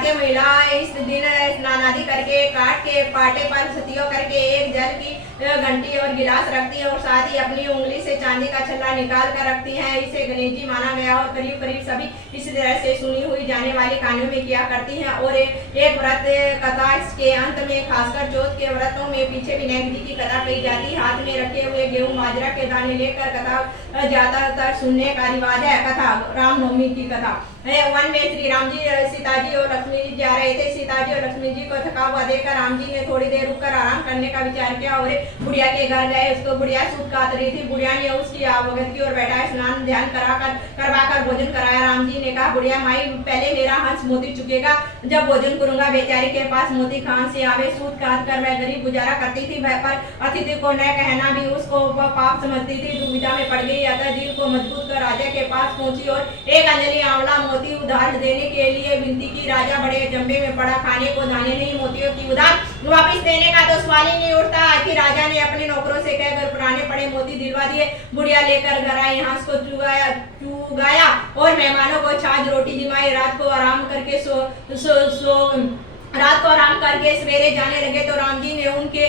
भारतीय महिलाएं इस दिन स्नान आदि करके काट के पाटे पर सतियों करके एक जल की घंटी और गिलास रखती है और साथ ही अपनी उंगली से चांदी का छल्ला निकाल कर रखती है। इसे गणेश जी माना गया और करीब करीब सभी इसी तरह से सुनी हुई जाने वाली कहानियों में किया करती हैं। और एक व्रत कथा के अंत में खासकर चौथ के व्रतों में पीछे विनायक जी की कथा कही जाती है। हाथ में रखे हुए गेहूं बाजरा के दाने लेकर कथा ज्यादातर सुनने का रिवाज है। कथा रामनवमी की कथा वन में श्री राम जी सीता जी और लक्ष्मी जी जा रहे थे। सीता जी और लक्ष्मी जी को थका हुआ देखकर राम जी ने थोड़ी देर रुककर आराम करने का विचार किया और बुढ़िया के घर गए। उसको बुढ़िया सूत काट रही थी। बुढ़िया ने उसकी अवगत की और बैठा स्नान ध्यान करवाकर भोजन कराया। राम जी ने कहा, बुढ़िया माई पहले मेरा हंस मोती चुकेगा, जब भोजन करूंगा। बेचारी के पास मोती कहां से आवे? सूत काट कर वह गरीब गुजारा करती थी। वह पर अतिथि को न कहना भी उसको पाप समझती थी। दुविधा में पड़ गई। अतः दिल को मजबूत कर राजा के पास पहुंची और एक अंजलि आंवला मोती उधार देने के लिए विनती की। राजा बड़े अचंभे में पड़ा। खाने को दाने नहीं, मोतियों की उधार वापिस देने का तो सवाल ही नहीं उठता। आखिर राजा ने अपने नौकरों से कहकर पुराने पड़े मोती दिलवा दिए। बुढ़िया लेकर घर आई, हंस को चुगाया और मेहमानों को छाछ रोटी जिमाई। रात को आराम करके सवेरे जाने लगे तो राम जी ने उनके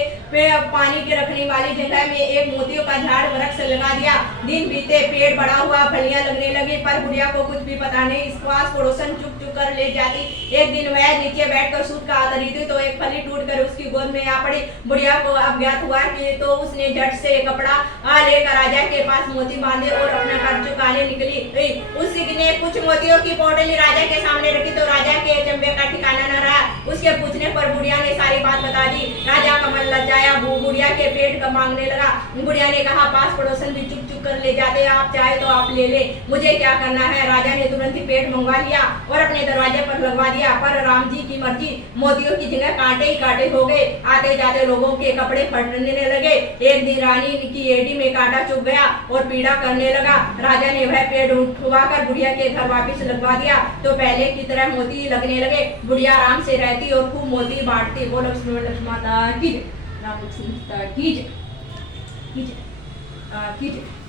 पानी के रखने वाली जगह में एक मोतियों का झाड़ वृक्ष लगा दिया। दिन बीते, पेड़ बड़ा हुआ, फलियां लगने लगी, पर बुढ़िया को कुछ भी पता नहीं। इस पास पड़ोसन चुप चुप कर ले जाती। एक दिन वह नीचे बैठकर सूत काट रही थी तो एक फली टूटकर उसकी गोद में आ पड़ी। बुढ़िया को अज्ञात हुआ कि तो उसने झट से कपड़ा लेकर राजा के पास मोती बांधे और अपना कर्ज चुकाने निकली। उसी ने कुछ मोतियों की पोटली राजा के सामने रखी तो राजा के अचंभे का ठिकाना न रहा। उसके पूछने पर बुढ़िया ने सारी बात बता दी। राजा का मन लज्जाया, बुढ़िया के पेट का मांगने लगा। बुढ़िया ने कहा, पास पड़ोसन भी चुप चुप कर ले जाते, आप चाहे तो आप ले ले, मुझे क्या करना है? राजा ने तुरंत ही पेट मंगवा लिया और अपने दरवाजे पर लगवा दिया। पर राम जी की मर्जी, मोतियों की जगह कांटे ही कांटे हो गए। आते जाते लोगों के कपड़े फटने लगे। एक दिन रानी की एड़ी में कांटा चुभ गया और पीड़ा करने लगा। राजा ने वह पेड़ उठवाकर बुढ़िया के घर वापिस लगवा दिया तो पहले की तरह मोती लगने लगे। बुढ़िया आराम से रहती और खूब मोती बांटती। बोलो लक्ष्मी माता की जय, राम लक्ष्मण सीता की जय, की जय, की जय।